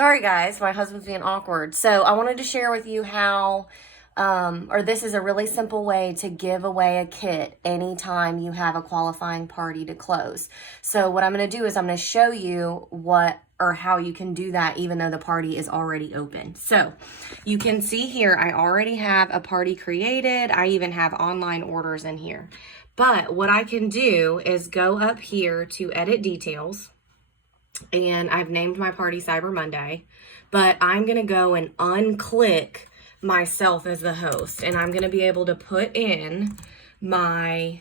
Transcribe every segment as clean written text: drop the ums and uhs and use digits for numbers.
Sorry guys, my husband's being awkward. So I wanted to share with you how, this is a really simple way to give away a kit anytime you have a qualifying party to close. So what I'm going to do is I'm going to show you how you can do that even though the party is already open. So you can see here, I already have a party created. I even have online orders in here. But what I can do is go up here to edit details. And I've named my party Cyber Monday, but I'm going to go and unclick myself as the host, and I'm going to be able to put in my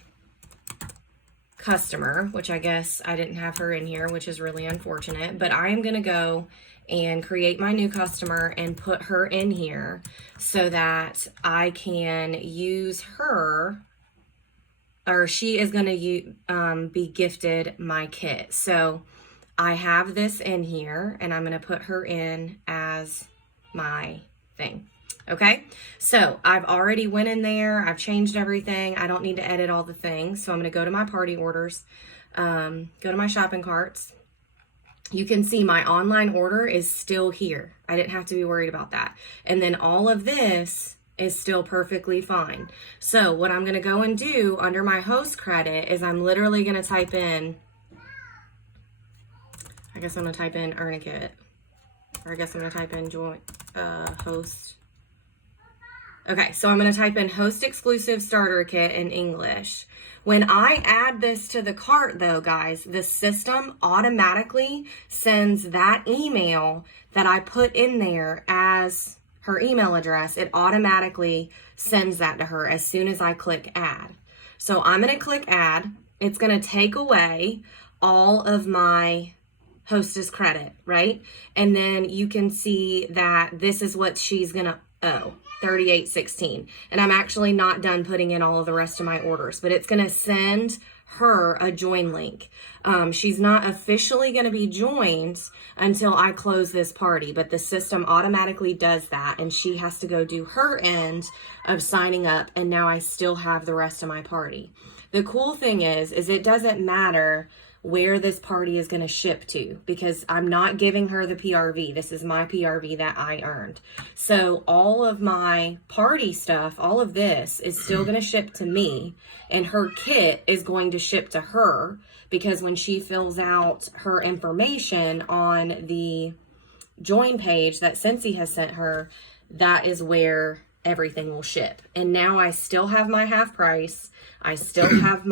customer, which I guess I didn't have her in here, which is really unfortunate, but I am going to go and create my new customer and put her in here so that I can use her, or she is going to be gifted my kit. So I have this in here and I'm going to put her in as my thing. Okay, so I've already went in there. I've changed everything. I don't need to edit all the things. So I'm going to go to my party orders, go to my shopping carts. You can see my online order is still here. I didn't have to be worried about that. And then all of this is still perfectly fine. So what I'm going to go and do under my host credit is I'm literally going to type in, I guess I'm going to type in earn a kit, or I guess I'm going to type in join host. Okay, so I'm going to type in host exclusive starter kit in English. When I add this to the cart though, guys, the system automatically sends that email that I put in there as her email address. It automatically sends that to her as soon as I click add. So I'm going to click add. It's going to take away all of my hostess credit, right? And then you can see that this is what she's going to owe. $38.16, and I'm actually not done putting in all of the rest of my orders, but it's going to send her a join link. She's not officially going to be joined until I close this party, but the system automatically does that, and she has to go do her end of signing up, and now I still have the rest of my party. The cool thing is it doesn't matter where this party is going to ship to, because I'm not giving her the PRV. This is my PRV that I earned. So all of my party stuff, all of this is still going to ship to me, and her kit is going to ship to her, because when she fills out her information on the join page that Scentsy has sent her, that is where everything will ship. And now I still have my half price. I still have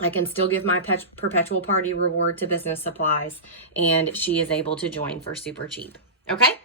I can still give my perpetual party reward to Business Supplies, and she is able to join for super cheap. Okay?